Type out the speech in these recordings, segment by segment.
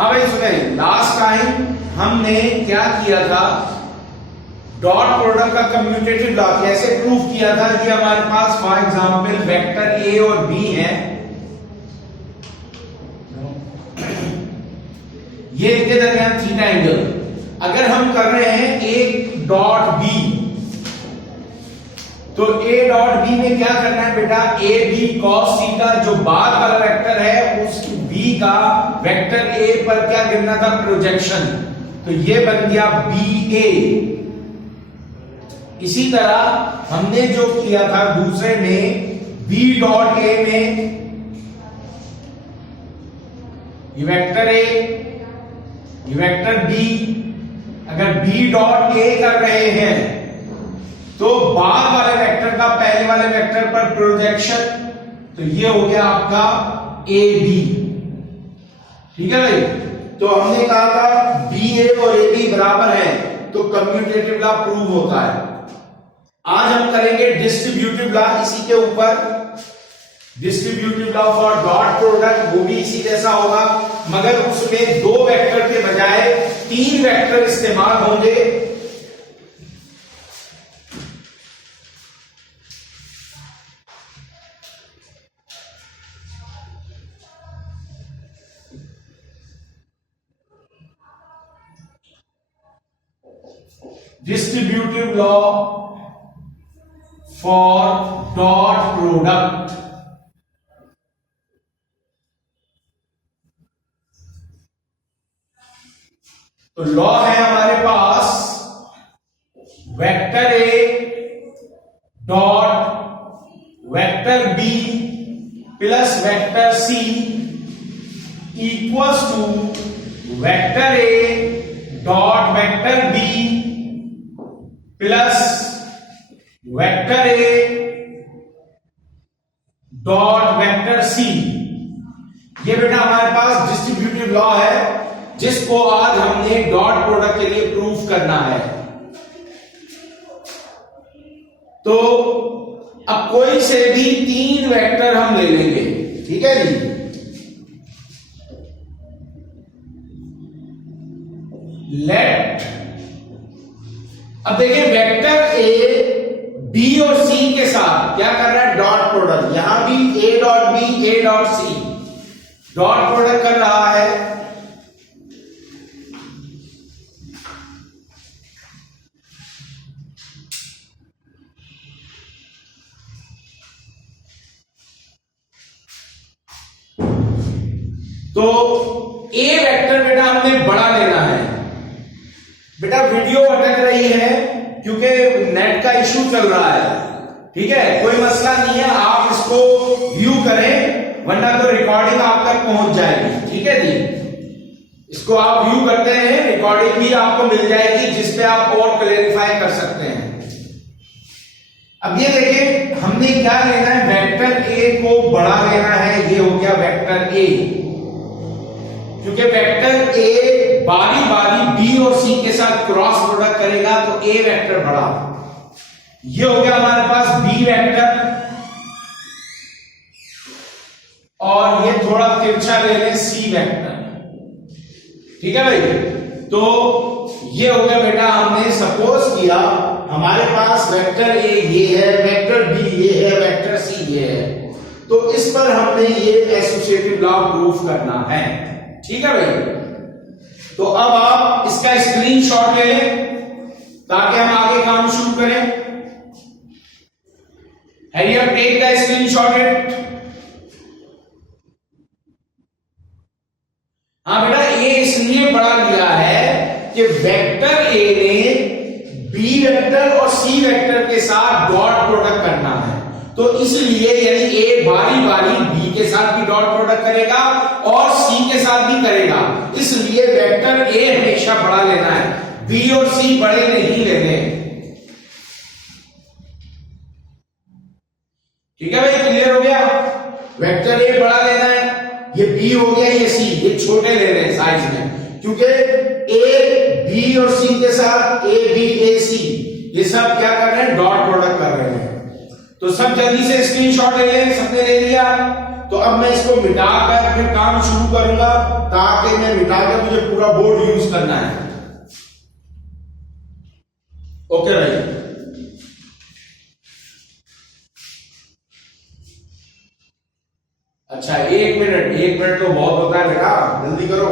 हाँ भाई सुने, लास्ट टाइम हमने क्या किया था, डॉट प्रोडक्ट का कम्यूटेटिव लॉ कैसे प्रूव किया था कि हमारे पास फॉर एग्जांपल वेक्टर ए और बी है, ये इनके दरमियान थीटा एंगल, अगर हम कर रहे हैं ए डॉट बी, तो ए डॉट बी में क्या करना है बेटा, ए बी कॉस थीटा जो बाद वाला वेक्टर है उस बी का वेक्टर ए पर क्या गिरना था, प्रोजेक्शन, तो ये बन गया बी ए। इसी तरह हमने जो किया था दूसरे में बी डॉट ए में, ये वेक्टर ए, ये वेक्टर बी, अगर बी डॉट ए कर रहे हैं तो बाद वाले वेक्टर का पहले वाले वेक्टर पर प्रोजेक्शन, तो ये हो गया आपका ए बी। ठीक है भाई, तो हमने कहा था बी ए और ए बी बराबर है तो कम्यूटेटिव लॉ प्रूव होता है। आज हम करेंगे डिस्ट्रीब्यूटिव लॉ इसी के ऊपर, distributive law for dot product, वो भी इसी जैसा होगा मगर उसमें दो वेक्टर के बजाय तीन वेक्टर इस्तेमाल होंगे। Distributive law for dot product, तो लॉ है हमारे पास vector A dot vector B plus vector C equals to vector A dot vector B plus vector A dot vector C. ये बेटा हमारे पास डिस्ट्रीब्यूटिव लॉ है जिसको आज हमने डॉट प्रोडक्ट के लिए प्रूफ करना है। तो अब कोई से भी तीन वेक्टर हम ले लेंगे, ठीक है जी। लेट, अब देखिए वेक्टर ए बी और सी के साथ क्या कर रहा है, डॉट प्रोडक्ट, यहां भी A dot B A dot C dot product कर रहा है। तो ए वेक्टर बेटा हमने बड़ा लेना है। बेटा वीडियो अटक रही है क्योंकि नेट का इशू चल रहा है, ठीक है, कोई मसला नहीं है, आप इसको व्यू करें वरना तो रिकॉर्डिंग आप तक पहुंच जाएगी, ठीक है जी। इसको आप व्यू करते हैं, रिकॉर्डिंग भी आपको मिल जाएगी जिसपे आप और क्लेरिफाई कर सकते हैं। अब ये देखिए हमने क्या लेना है, वेक्टर ए को बड़ा लेना है, ये हो गया वेक्टर ए, क्योंकि वेक्टर ए बारी बारी बी और सी के साथ क्रॉस प्रोडक्ट करेगा तो ए वेक्टर बड़ा, ये हो गया हमारे पास बी वेक्टर, और ये थोड़ा तिरछा ले लें सी वेक्टर, ठीक है भाई। तो ये हो गया बेटा, हमने सपोज किया हमारे पास वेक्टर ए ये है, वेक्टर बी ये है, वेक्टर सी ये है, तो इस पर हमने ये एसोसिएटिव लॉ प्रूफ करना है, ठीक है भाई। तो अब आप इसका स्क्रीनशॉट ले लें ताकि हम आगे काम शुरू करें। Hurry up, take the screenshot it। हाँ बेटा, ये इसलिए बड़ा लिया है कि वेक्टर ए ने बी वेक्टर और सी वेक्टर के साथ डॉट प्रोडक्ट करना है, तो इसलिए यानी ए बारी बारी बी के साथ भी डॉट प्रोडक्ट करेगा और सी के साथ भी करेगा, इसलिए वेक्टर ए हमेशा बड़ा लेना है, बी और सी बड़े नहीं लेने, ठीक है भाई, क्लियर हो गया। वेक्टर ए बड़ा लेना है, ये बी हो गया, ये सी, ये छोटे ले रहे हैं साइज में, क्योंकि ए बी और सी के साथ ए बी ए सी ये सब क्या कर रहे हैं, डॉट प्रोडक्ट कर रहे हैं। तो सब जल्दी से स्क्रीनशॉट ले लें, सबने ले लिया। तो अब मैं इसको मिटाकर फिर काम शुरू करूंगा, ताकि मैं मिटाकर मुझे पूरा बोर्ड यूज करना है। ओके भाई, अच्छा 1 मिनट तो बहुत होता है बेटा, जल्दी करो।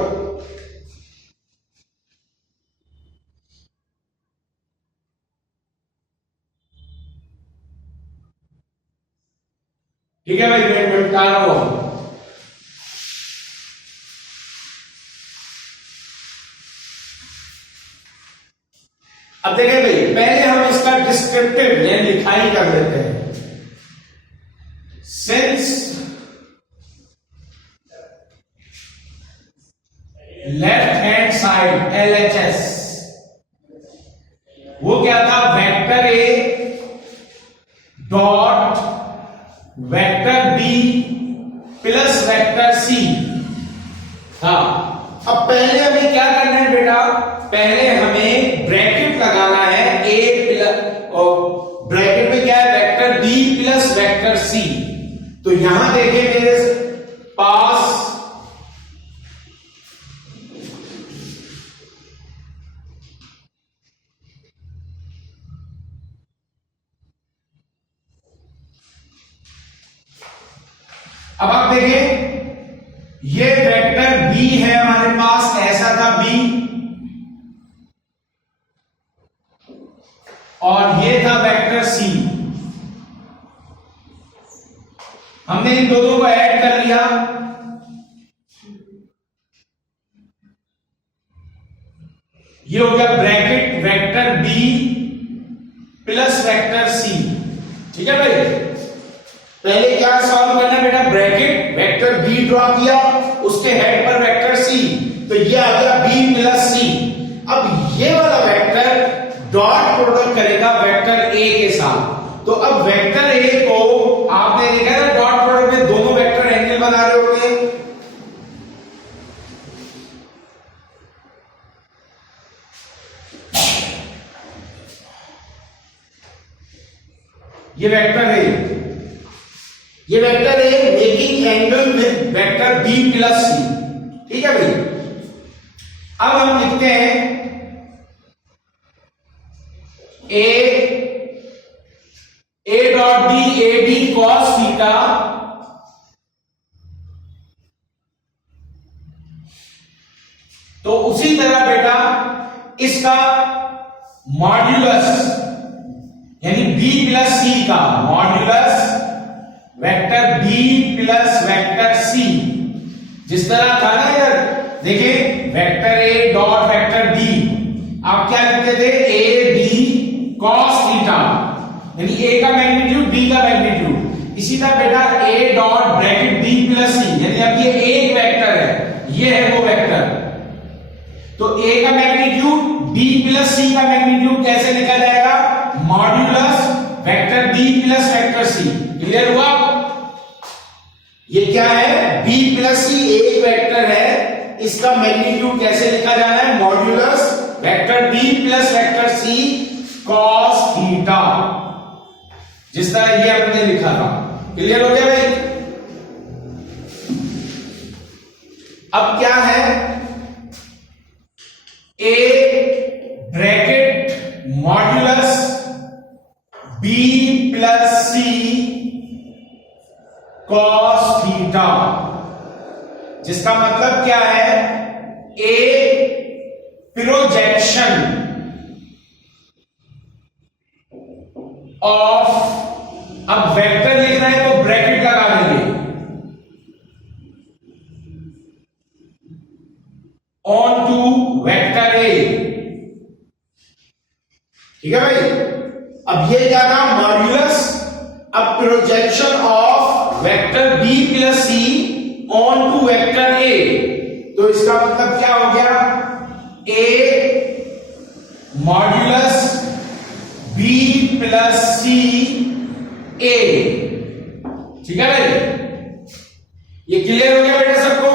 ठीक है भाई, मैं मिटा रहा हूं। अब देखिए भाई, पहले हम इसका डिस्क्रिप्टिव यानी लिखाई कर लेते हैं। Since left hand side LHS, वो क्या था, vector A dot vector B plus vector C था। अब पहले हमें क्या करना है बेटा, पहले हमें ब्रैकेट लगाना है ए प्लस, और ब्रैकेट में क्या है, vector B plus vector C. तो यहां देखिए मेरे पास अब आप देखिए, ये वेक्टर बी है हमारे पास, ऐसा था बी, और ये था वेक्टर सी। हमने इन दोनों को ऐड कर लिया, ये हो गया bracket vector B plus vector C. ठीक है भाई, पहले क्या सॉल्व करना है बेटा, ब्रैकेट वेक्टर बी ड्रॉ किया, उसके हेड पर वेक्टर सी, तो ये आ गया बी प्लस सी। अब ये वाला वेक्टर डॉट प्रोडक्ट करेगा वेक्टर ए के साथ। तो अब वेक्टर ए को आपने देखा ना, डॉट प्रोडक्ट में दोनों वेक्टर एंगल बना रहे होते हैं। ये वेक्टर है, ये वेक्टर है making angle with vector B plus C. ठीक है भाई, अब हम लिखते हैं A dot B, A B cos theta तो उसी तरह बेटा इसका मॉड्यूलस यानी बी प्लस सी का modulus vector B plus vector C, जिस तरह था ना यार, देखिए vector A dot vector B, आप क्या लिखते थे, ए बी कॉस थीटा, यानी ए का मैग्नीट्यूड बी का मैग्नीट्यूड। इसी तरह बेटा A dot bracket B plus C, यानी अब ये एक वेक्टर है, ये है वो वेक्टर, तो ए का मैग्नीट्यूड बी प्लस सी का मैग्नीट्यूड कैसे लिखा जाएगा, modulus vector B plus vector C. Clear हुआ? ये क्या है, बी प्लस सी एक वेक्टर है, इसका मैग्नीट्यूड कैसे लिखा जाना है, modulus vector B plus vector C cos theta, जिस तरह ये हमने लिखा था। क्लियर हो गया भाई? अब क्या है, A bracket modulus B plus C cos theta, जिसका मतलब क्या है, ए प्रोजेक्शन ऑफ, अब वेक्टर लिखना है तो ब्रैकेट लगा देंगे, ऑन टू वेक्टर ए। ठीक है भाई? अब ये क्या था, मॉड्यूलस, अब projection of vector B plus C on to vector A, तो इसका मतलब क्या हो गया, A modulus B plus C A. ठीक है भाई? ये क्लियर हो गया बेटा सबको?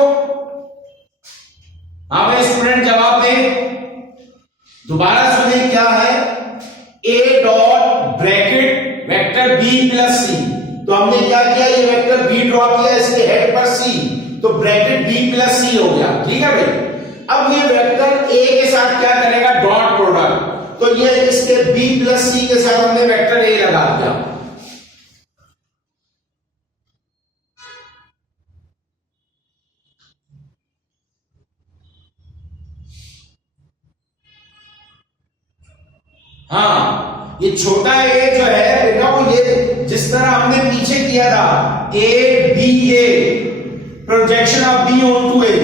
हाँ भाई स्टूडेंट जवाब दें, दोबारा सुने क्या है, A dot bracket vector B plus C, तो हमने क्या किया, ये ये वेक्टर बी ड्रॉ किया इसके हेड पर सी, तो ब्रैकेट बी प्लस सी हो गया, ठीक है भाई। अब ये वेक्टर ए के साथ क्या करेगा, डॉट प्रोडक्ट, तो ये इसके बी प्लस सी के साथ हमने वेक्टर ए लगा दिया। हाँ, ये छोटा ए जो है बेटा वो ये जिस तरह हमने पीछे किया था A B A, projection of B on to A,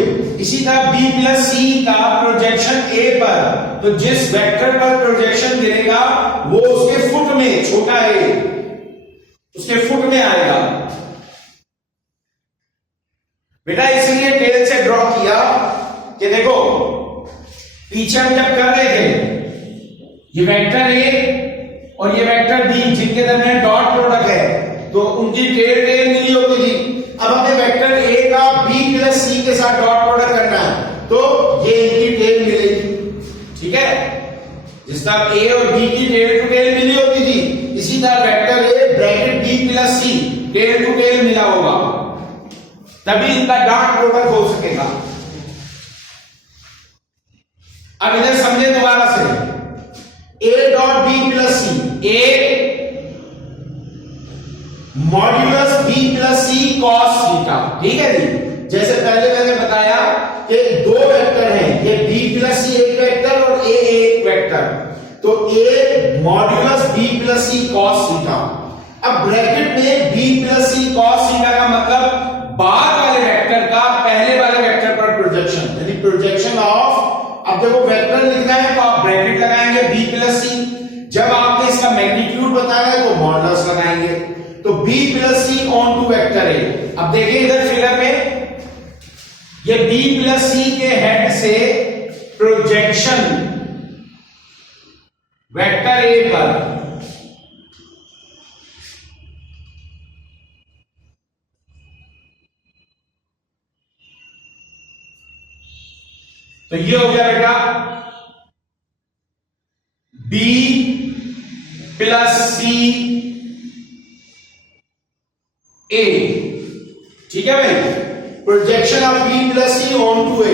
इसी तरह बी प्लस सी का प्रोजेक्शन ए पर, तो जिस वेक्टर पर प्रोजेक्शन गिरेगा वो उसके फुट में, छोटा ए उसके फुट में आएगा बेटा। इसलिए टेल से ड्रॉ किया कि देखो पीछे हम जब कर रहे थे ये वेक्टर ए और ये वेक्टर बी जिनके दरमियान डॉट प्रोडक्ट है, तो उनकी टेल मिली होती थी। अब हमें वेक्टर ए का बी प्लस सी के साथ डॉट प्रोडक्ट करना है, तो ये इनकी टेल मिलेगी, ठीक है। जिस तरह ए और बी की टेल टू टेल मिली होती थी, इसी तरह vector A bracket B plus C tail to tail मिला होगा, तभी इनका डॉट प्रोडक्ट हो सकेगा। अब इधर समझे दोबारा से, A dot B plus C, A modulus B plus C cos theta, ठीक है जी। जैसे पहले मैंने बताया कि दो वेक्टर हैं, ये बी प्लस सी एक वेक्टर और ए एक वेक्टर, तो ए modulus B plus C cos theta. अब ब्रैकेट में B plus C cos theta का मतलब बाद वाले वेक्टर का पहले वाले वेक्टर पर प्रोजेक्शन, यानी प्रोजेक्शन ऑफ, अब देखो वेक्टर लिखना है तो आप ब्रैकेट लगाएंगे बी प्लस सी, जब आपने इसका मैग्नीट्यूड बताना है तो मॉडुलस लगाएंगे, तो b plus C on to vector A. अब देखिए इधर फिगर में ये b प्लस सी के हेड से प्रोजेक्शन वेक्टर ए पर, तो ये हो गया बेटा b प्लस सी ए, ठीक है भाई। Projection of B plus C on to A,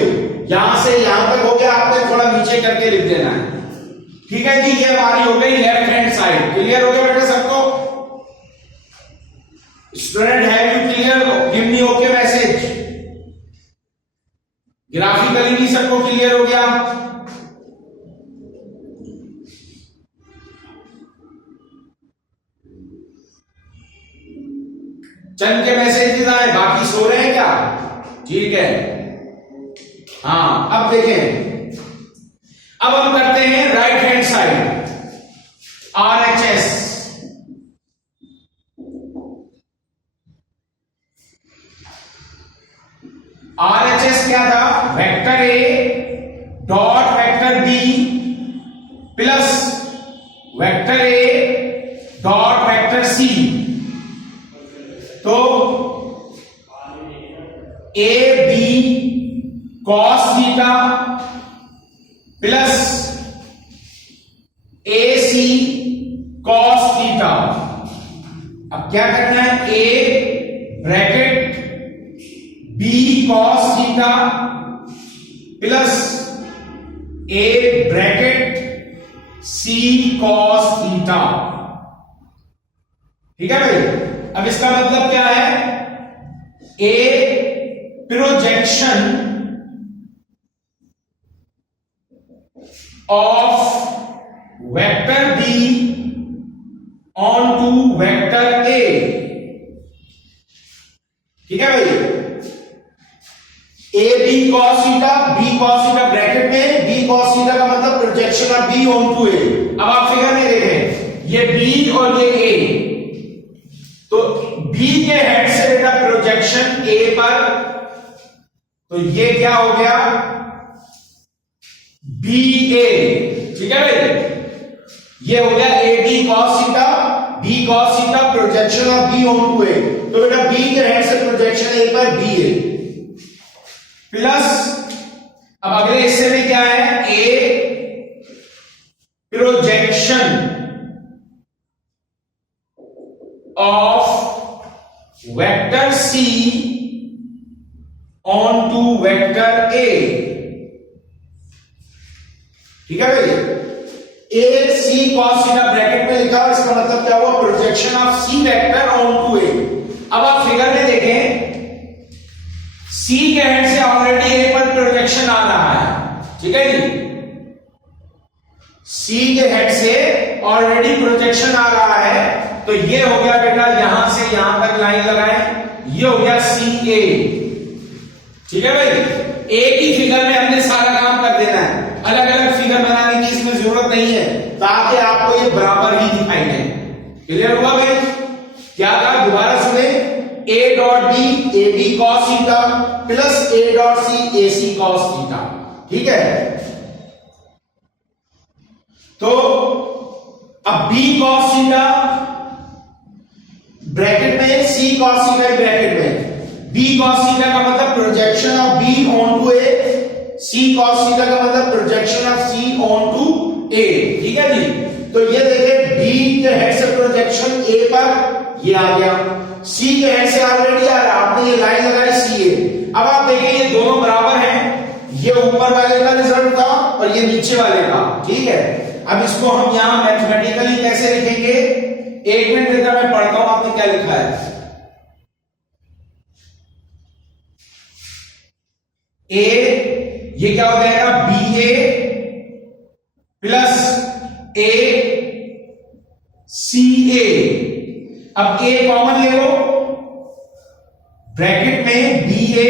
यहां से यहां तक हो गया, आपने थोड़ा नीचे करके लिख देना है, ठीक है जी। ये हमारी हो गई लेफ्ट हैंड साइड। क्लियर हो गया बेटा सबको? Student have you clear? Give me okay message. Graphically भी सबको क्लियर हो गया? चंद के मैसेजेस आए, बाकी सो रहे हैं क्या? ठीक है, हाँ। अब देखें, अब हम करते हैं right hand side, RHS। RHS क्या था? Vector A dot vector B plus vector A dot vector C, तो A B cos theta plus A C cos theta. अब क्या करना है, A bracket B cos theta plus A bracket C cos theta, ठीक है भाई। अब इसका मतलब क्या है, A projection of vector B on to vector A, ठीक है भाई। A B cos theta, B cos theta bracket में, बी कॉस थीटा का मतलब projection of B on to A. अब आप फिगर में देखें, ये बी और ये ए, तो बी के हेड से बेटा प्रोजेक्शन ए पर, तो ये क्या हो गया, बी ए, ठीक है भाई। ये हो गया A B cos theta, B cos theta projection of B on to A, तो बेटा बी के हेड से प्रोजेक्शन ए पर बी ए प्लस, अब अगले हिस्से में क्या है, A projection of vector vector C on to vector A। ठीक है भाई, A C cos theta bracket में लिखा, इसका मतलब क्या हुआ, projection of C vector on to A। अब आप फिगर में देखें, C के हेड से ऑलरेडी A पर प्रोजेक्शन आ रहा है, ठीक है जी, C के हेड से ऑलरेडी प्रोजेक्शन आ रहा है, तो ये हो गया बेटा, यहां से यहां तक लाइन लगाएं, ये हो गया CA। ठीक है भाई, एक ही फिगर में हमने सारा काम कर देना है, अलग अलग फिगर बनाने की इसमें जरूरत नहीं है, ताकि आपको ये बराबर ही दिखाई दे। क्लियर हुआ भाई? क्या था, दोबारा सुने, A dot B AB cos theta plus A dot C AC cos theta. ठीक है, तो अब B cos थीटा ब्रैकेट में, C cos थीटा ब्रैकेट में, B cos थीटा का मतलब projection of B on to A, C cos theta का मतलब projection of C on to A। ठीक है जी, तो ये देखें, B के हेड से प्रोजेक्शन A पर ये आ गया, C के हेड से ऑलरेडी आ रहा, आपने ये लाइन लगाई CA। अब आप देखें ये दोनों बराबर हैं, ये ऊपर वाले का रिजल्ट था और ये नीचे वाले का। ठीक है, अब इसको हम यहां मैथमेटिकली कैसे लिखेंगे, एक मिनट देता मैं पढ़ता हूं आपने क्या लिखा है। A ये क्या हो जाएगा, BA प्लस A CA। अब A कॉमन ले लो, ब्रैकेट में BA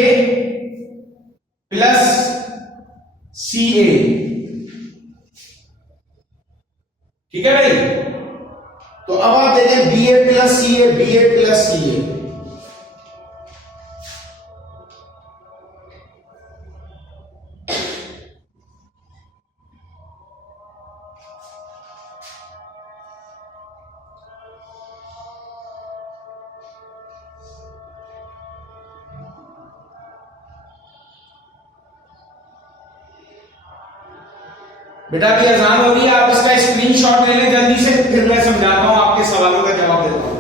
प्लस CA। ठीक है भाई, तो अब आप देखें BA plus CA, BA plus CA। बेटा अभी अजान हो रही है, आप इसका स्क्रीनशॉट ले लें जल्दी से, फिर मैं समझाता हूं, आपके सवालों का जवाब देता हूं।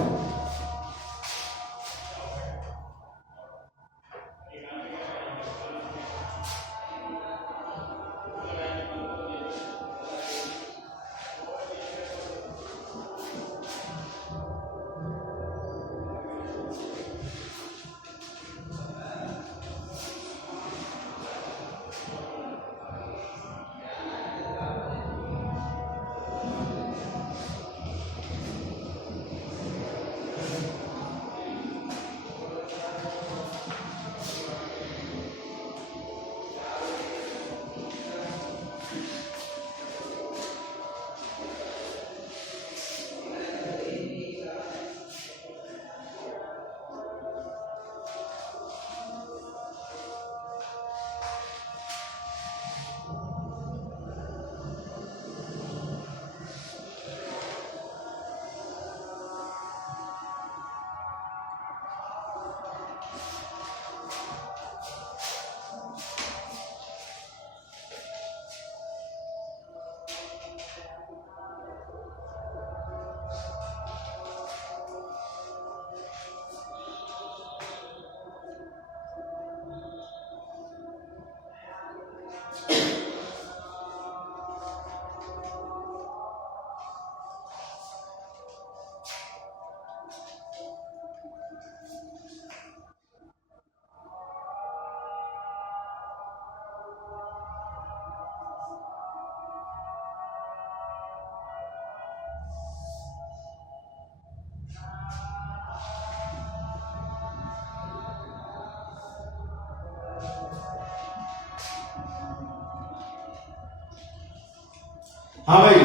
हाँ भाई,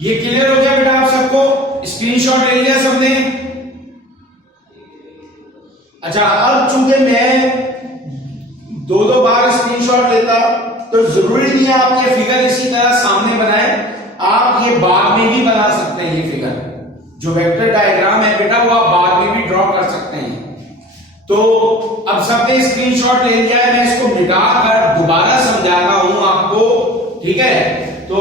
ये क्लियर हो गया बेटा आप सबको, स्क्रीनशॉट ले लिया सबने। अच्छा, अब चूंकि मैं दो दो बार स्क्रीनशॉट लेता तो जरूरी नहीं है आप ये फिगर इसी तरह सामने बनाएं, आप ये बाद में भी बना सकते हैं। ये फिगर जो वेक्टर डायग्राम है बेटा वो आप बाद में भी ड्रॉ कर सकते हैं। तो अब सबने स्क्रीनशॉट ले लिया है, मैं इसको मिटा कर दोबारा समझाता हूं आपको, ठीक है? तो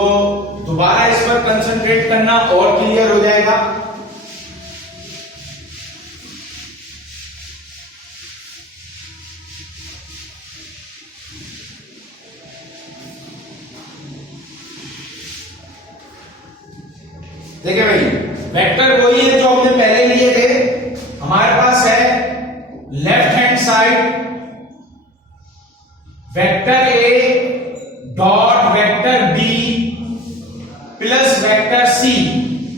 दोबारा इस पर कंसंट्रेट करना और क्लियर हो जाएगा। देखिए भाई, वेक्टर वही है जो हमने पहले लिए थे। हमारे पास है left hand side vector A dot vector B plus vector C.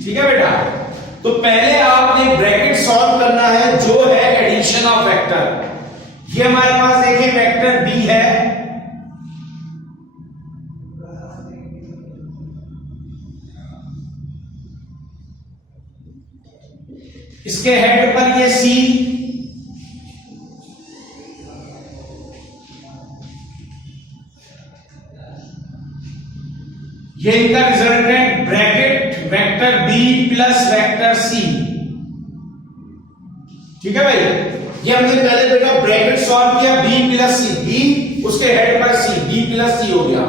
ठीक है बेटा, तो पहले आपने ब्रैकेट सॉल्व करना है जो है एडिशन ऑफ वेक्टर। ये हमारे पास देखिए वेक्टर बी है, इसके हेड पर ये सी, ये इनका resultant bracket vector B plus vector C. ठीक है भाई, ये हमने पहले बेटा ब्रैकेट सॉल्व किया, बी प्लस सी, बी उसके हेड पर सी, बी प्लस सी हो गया।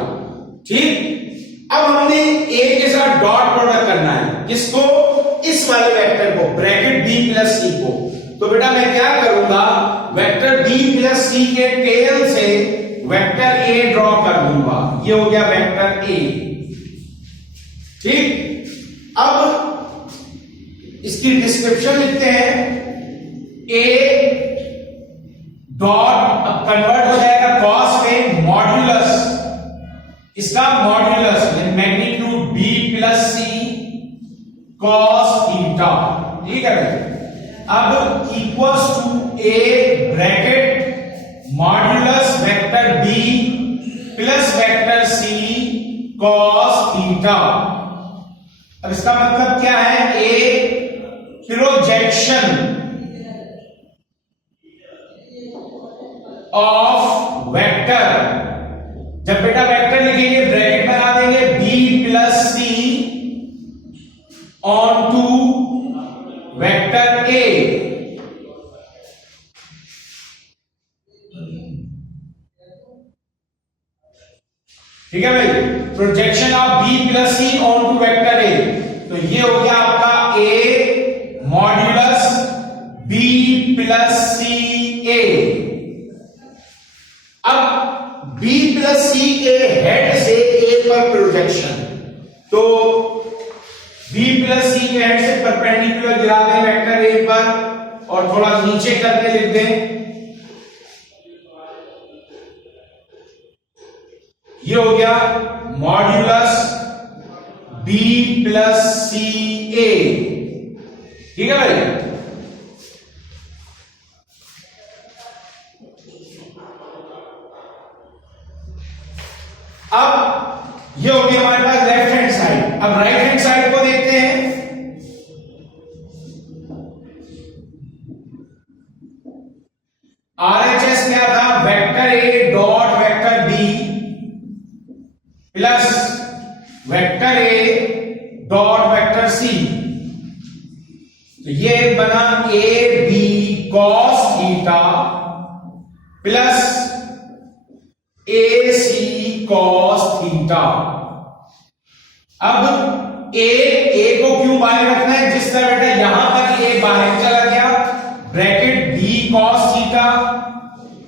ठीक, अब हमने ए के साथ डॉट प्रोडक्ट करना है, किसको? इस वाले वेक्टर को, ब्रैकेट बी प्लस सी को। तो बेटा मैं क्या करूंगा, वेक्टर बी प्लस सी के टेल से वेक्टर ए ड्रॉ कर दूंगा। ये हो गया वेक्टर ए। ठीक, अब इसकी डिस्क्रिप्शन लिखते हैं, ए डॉट, अब कन्वर्ट हो जाएगा कॉस में मॉड्यूलस, इसका modulus magnitude B plus C cos theta. ठीक है, अब equals to A bracket modulus vector B plus vector C cos theta. अब इसका मतलब क्या है? A projection of vector. जब बेटा वेक्टर लिखेंगे ब्रैकेट बना देंगे B plus C on to vector A. ठीक है भाई, projection of B plus C on to vector A. तो ये हो गया आपका A modulus B plus C ए। अब बी प्लस सी के हेड से ए पर प्रोजेक्शन, तो बी प्लस सी के हेड से परपेंडिकुलर गिरा दें वेक्टर ए पर और थोड़ा नीचे करके लिख दें। ये हो गया modulus B plus C A. ठीक है भाई, अब ये हो गया हमारे पास लेफ्ट हैंड साइड। अब राइट हैंड साइड को देखते हैं। आरएचएस क्या था? Vector A dot vector B plus vector A dot vector C. तो ये बना A B cos theta plus A C cos theta. अब ए को क्यों बाहर रखना है? जिस तरह बेटा यहां पर ए बाहर चला गया, ब्रैकेट बी कॉस थीटा,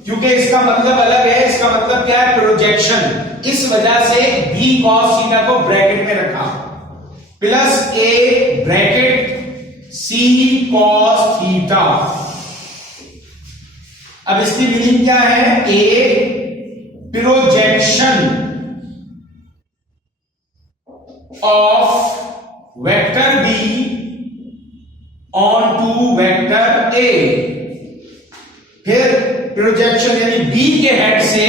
क्योंकि इसका मतलब अलग है। इसका मतलब क्या है? प्रोजेक्शन। इस वजह से बी कॉस थीटा को ब्रैकेट में रखा, plus A bracket C cos theta. अब इसकी मीनिंग क्या है? A projection of vector B on to vector A. फिर प्रोजेक्शन यानी बी के हेड से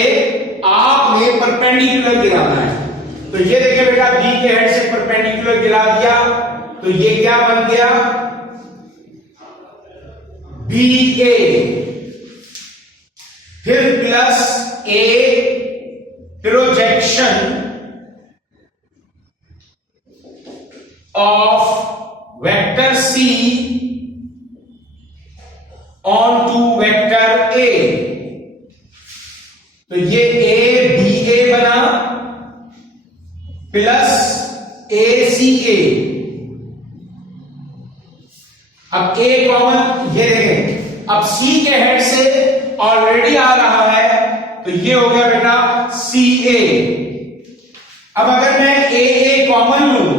आपने परपेंडिकुलर गिराना है। तो ये देखिए बेटा, बी के हेड से परपेंडिकुलर गिरा दिया, तो ये क्या बन गया? B A. फिर plus A projection of vector C on to vector A. तो ये ए बी ए बना प्लस ए सी ए। अब ए कॉमन, ये देखें, अब सी के हेड से ऑलरेडी आ रहा है, तो ये हो गया बेटा सी ए। अब अगर मैं ए कॉमन लूं,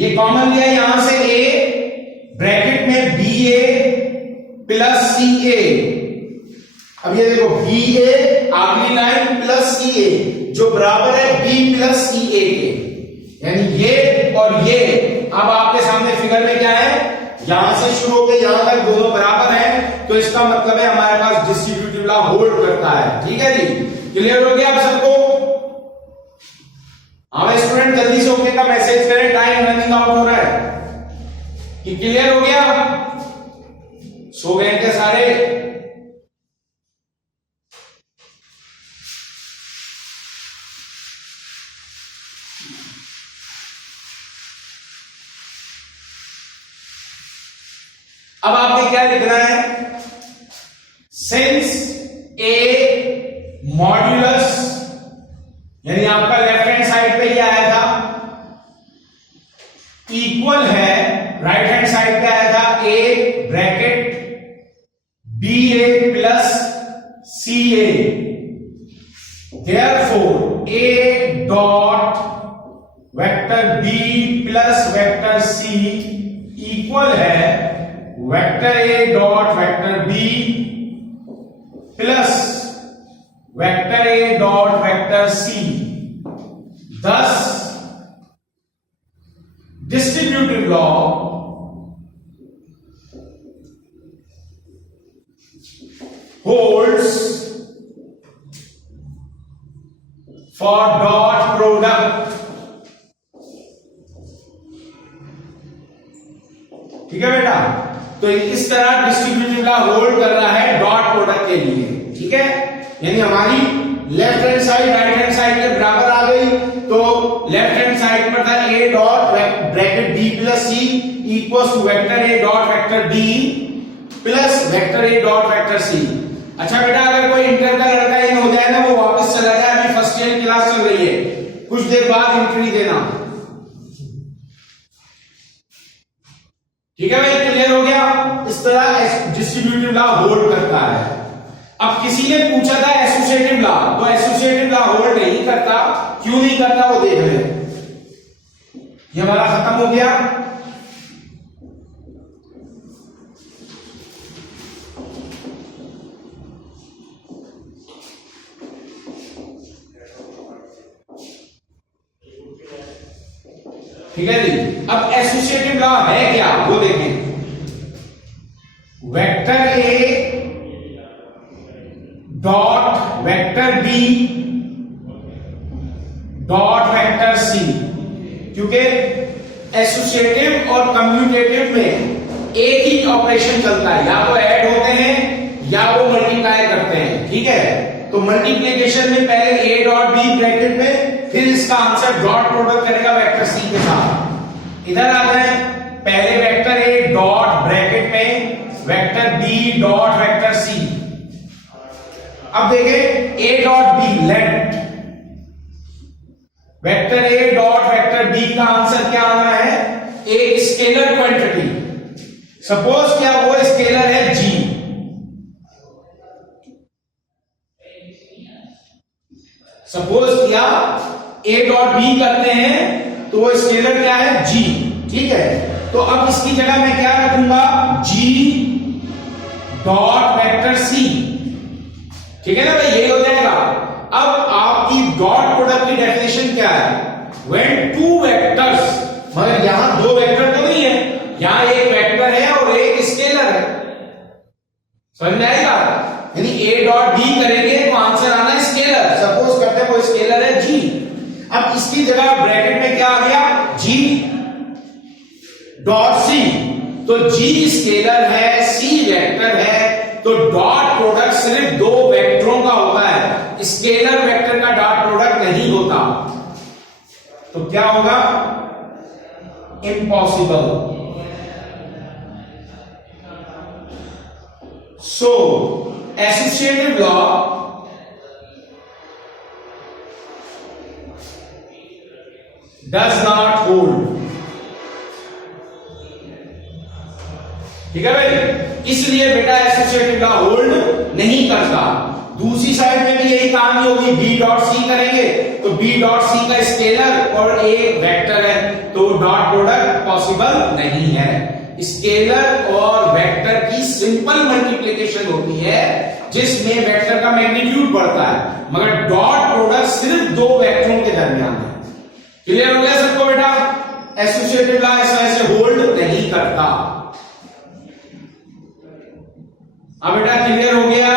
ये कॉमन लिया यहां से ए, ब्रैकेट में बी ए प्लस सी ए। अब ये देखो बी ए अगली लाइन प्लस सी ए जो बराबर है बी प्लस सी ए के, यानी ये और ये। अब आपके सामने फिगर में क्या है, यहां से शुरू होकर यहां तक दोनों बराबर हैं, तो इसका मतलब है हमारे पास डिस्ट्रीब्यूटिव लॉ होल्ड करता है। ठीक है जी, क्लियर हो गया आप सबको? हाँ स्टूडेंट जल्दी से ओके का मैसेज करें, टाइम रनिंग आउट हो रहा है। कि क्लियर हो गया? सो गए क्या सारे? अब आपने क्या लिखना है, सिंस ए मॉड्यूलस, यानी आपका लेफ्ट हैंड साइड पे ये आया था, इक्वल है राइट हैंड साइड पे आया था A bracket B A plus C A, therefore A dot vector B plus vector C equal है vector A dot vector B plus vector A dot vector C. Thus distributive law holds for dot product। ठीक है बेटा, तो इस तरह distributive law hold कर रहा है डॉट प्रोडक्ट के लिए। ठीक है, यानी हमारी left hand side right hand side के बराबर आ गई, तो लेफ्ट हैंड साइड पर था A dot bracket B plus C equals to vector A dot vector D plus vector A dot vector C. अच्छा बेटा, अगर कोई इंटर का लड़का इन हो जाए ना, वो वापस चला जाए, अभी फर्स्ट ईयर क्लास चल रही है, कुछ देर बाद एंट्री देना। ठीक है भाई, क्लियर हो गया? इस तरह डिस्ट्रीब्यूटिव लॉ होल्ड करता है। अब किसी ने पूछा था एसोसिएटिव लॉ, तो एसोसिएटिव लॉ होल्ड नहीं करता। क्यों नहीं करता वो देख ले। ये हमारा खत्म हो गया। ठीक है जी, अब एसोसिएटिव लॉ है क्या वो देखें। Vector A dot vector B dot vector C, क्योंकि एसोसिएटिव और कम्यूटेटिव में एक ही ऑपरेशन चलता है, या तो ऐड होते हैं या वो मल्टीप्लाई करते हैं। ठीक है, तो मल्टीप्लिकेशन में पहले ए डॉट बी ब्रैकेट में, फिर इसका आंसर डॉट प्रोडक्ट करेगा वेक्टर सी के साथ। इधर आ जाए, पहले वेक्टर ए डॉट ब्रैकेट में vector B dot vector C. अब देखें A dot B let vector A dot vector B का आंसर क्या आना है, एक स्केलर क्वांटिटी। सपोज क्या वो स्केलर है जी, सपोज किया ए डॉट बी करते हैं तो वो स्केलर क्या है जी। ठीक है, तो अब इसकी जगह मैं क्या रखूंगा, जी डॉट वेक्टर सी। ठीक है ना भाई, यही हो जाएगा। अब आपकी डॉट प्रोडक्ट की डेफिनेशन क्या है, व्हेन टू वेक्टर्स, मगर यहां दो वेक्टर तो नहीं है, यहां एक वेक्टर है और एक स्केलर है। समझ में आएगा? यानी ए डॉट बी करेंगे तो आंसर आना है स्केलर। सपोज करते हैं वो स्केलर है जी। अब इसकी जगह ब्रैकेट में क्या आ गया, जी डॉट सी। तो जी स्केलर है, सी वेक्टर है, तो डॉट प्रोडक्ट सिर्फ दो वेक्टरों का होता है, स्केलर वेक्टर का डॉट प्रोडक्ट नहीं होता। तो क्या होगा, impossible. So associative law does not hold. ठीक है भाई, इसलिए बेटा एसोसिएटिव लॉ होल्ड नहीं करता। दूसरी साइड में भी यही कहानी होगी, बी डॉट सी करेंगे तो बी डॉट सी का स्केलर और ए वेक्टर है, तो डॉट प्रोडक्ट पॉसिबल नहीं है। स्केलर और वेक्टर की सिंपल मल्टीप्लिकेशन होती है जिसमें वेक्टर का मैग्नीट्यूड बढ़ता है, मगर डॉट प्रोडक्ट सिर्फ दो वेक्टरों के दरमियान है। क्लियर हो गया सबको बेटा? एसोसिएटिव लॉ ऐसे होल्ड नहीं करता। अब बेटा क्लियर हो गया?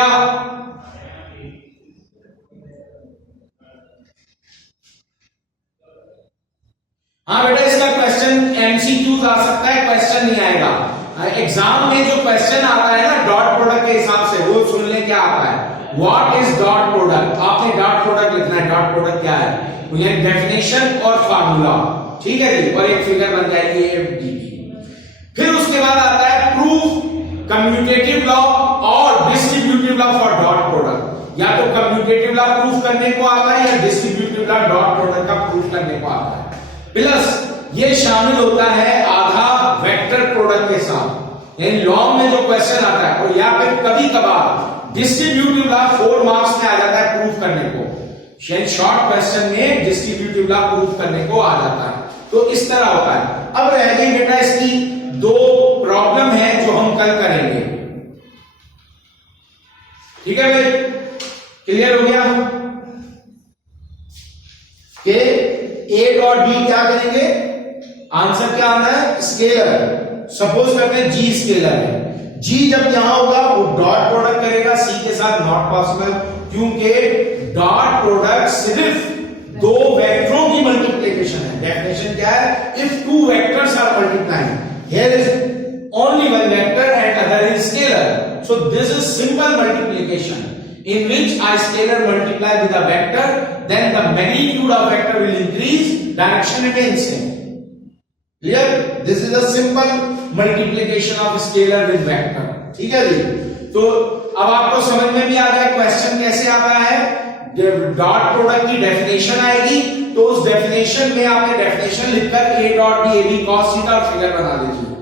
हाँ बेटा, इसका क्वेश्चन एमसीक्यू आ सकता है, क्वेश्चन नहीं आएगा एग्जाम में। जो क्वेश्चन आता है ना डॉट प्रोडक्ट के हिसाब से, वो सुन ले क्या आता है। What is dot product? आपने डॉट प्रोडक्ट लिखना है। डॉट प्रोडक्ट क्या है? डेफिनेशन और फार्मूला, ठीक है जी, और एक फिगर बन जाएगी एफडीबी। फिर उसके बाद आता है प्रूफ कम्यूटेटिव लॉ और distributive law for dot product. या तो कम्यूटेटिव लॉ प्रूफ करने को आता है या डिस्ट्रीब्यूटिव लॉ डॉट प्रोडक्ट का प्रूफ करने को आता है। प्लस ये शामिल होता है आधा वेक्टर प्रोडक्ट के साथ, यानी लॉन्ग में जो क्वेश्चन आता है, और या फिर कभी कभार डिस्ट्रीब्यूटिव लॉ 4 मार्क्स में आ जाता है प्रूफ करने को। शॉर्ट क्वेश्चन में डिस्ट्रीब्यूटिव लॉ प्रूफ करने को आ जाता है। तो इस तरह होता है। अब रह गई बेटा इसकी दो प्रॉब्लम है जो हम कल करेंगे, ठीक है भाई? क्लियर हो गया? कि ए डॉट बी क्या करेंगे? आंसर क्या आना है? स्केलर। सपोज करते हैं जी स्केलर है। जी जब यहां होगा वो डॉट प्रोडक्ट करेगा सी के साथ, नॉट पॉसिबल, क्योंकि डॉट प्रोडक्ट सिर्फ दो वेक्टरों की मल्टीप्लिकेशन है। डेफिनेशन क्या है? If two vectors are multiplying, here is only one vector and other is scalar, so this is simple multiplication in which I scalar multiply with a vector, then the magnitude of vector will increase, direction remains same. Clear? This is a simple multiplication of scalar with vector. ठीक है जी? तो अब आपको समझ में भी आ गया question कैसे आता है। डॉट प्रोडक्ट की डेफिनेशन आएगी, तो उस डेफिनेशन में आपने डेफिनेशन लिखकर A dot B A B cos theta figure बना दीजिए।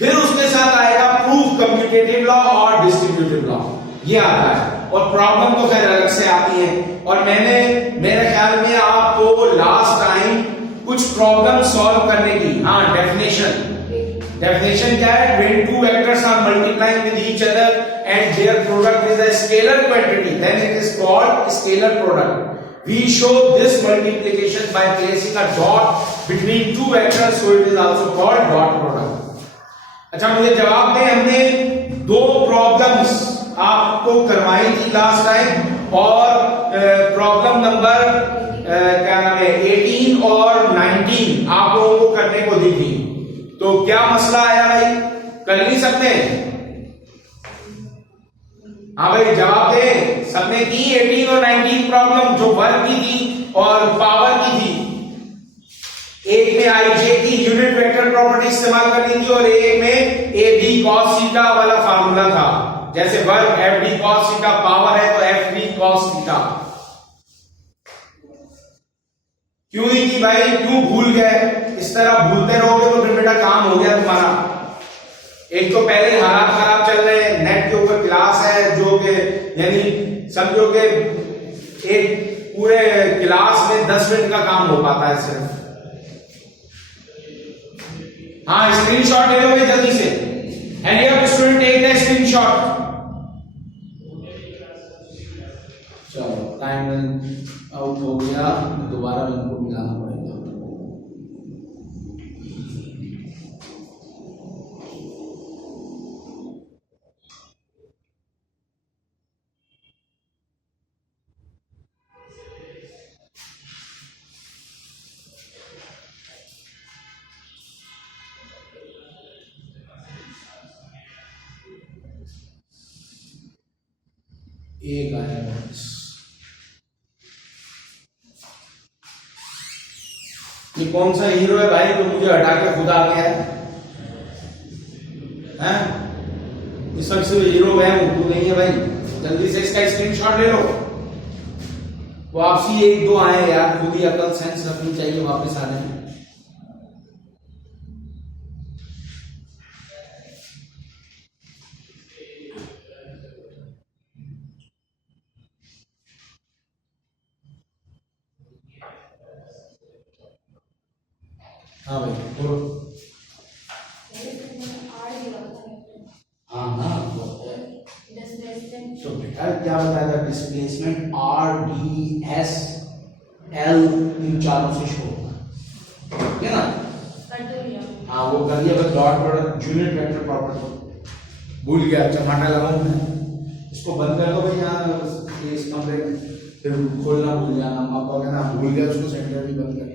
फिर उसके साथ आएगा प्रूफ कम्यूटेटिव लॉ और डिस्ट्रीब्यूटिव लॉ, ये आता है। और प्रॉब्लम तो खैर अलग से आती है। और मैंने मेरे ख्याल में आपको लास्ट टाइम कुछ प्रॉब्लम सॉल्व करने की, हाँ, डेफिनेशन क्या है? when two vectors are multiplying with each other and their product is a scalar quantity, then it is called scalar product. We show this multiplication by placing a dot between two vectors, so it is also called dot product. अच्छा, मुझे जवाब दें। हमने दो problems आपको करवाई थी last time, और प्रॉब्लम नंबर क्या नाम है 18 और 19 आप लोगों को करने को दी थी। तो क्या मसला आया भाई? कर नहीं सकते? हाँ भाई, जवाब दे। सबने की 18 और 19 प्रॉब्लम, जो वर्क की थी और पावर की थी। एक में आई जे की यूनिट वेक्टर प्रॉपर्टी इस्तेमाल करनी थी और एक में ए बी कॉस थीटा वाला फार्मूला था। जैसे work F D cos theta power है तो एफ डी कॉस थीटा। क्यों नहीं की भाई? क्यों भूल गए? इस तरह भूलते रहोगे तो फिर बेटा काम हो गया तुम्हारा। एक तो पहले हालात खराब चल रहे हैं, नेट के ऊपर क्लास है जो कि यानी समझो कि एक पूरे क्लास में 10 मिनट का काम हो पाता है सिर्फ। हाँ, स्क्रीनशॉट ले लो भाई जल्दी से। Any of student take the screenshot. चलो, टाइम आउट हो गया, दोबारा इनको मिलाना पड़ेगा। एक आया बस। ये कौन सा हीरो है भाई तो मुझे हटा के खुद आ गया है? इस सबसे हीरो मैं हूं, तू नहीं है भाई। जल्दी से इसका स्क्रीनशॉट ले लो। वापसी 1-2 आए यार, खुद ही अकल सेंस रखनी चाहिए वापस आने में। हाँ भाई बोलो। हाँ हाँ वो है। तो बेटा क्या बताया था, displacement R D S L इन चारों से शो होगा, ठीक है ना। हाँ वो कर दिया, बस dot product unit vector property भूल गया, चमाटा लगाऊं मैं, इसको बंद कर दो भाई यहाँ इस कमरे में, फिर खोलना भूल जाना, आप कहना भूल गया उसको सेंटर भी बंद कर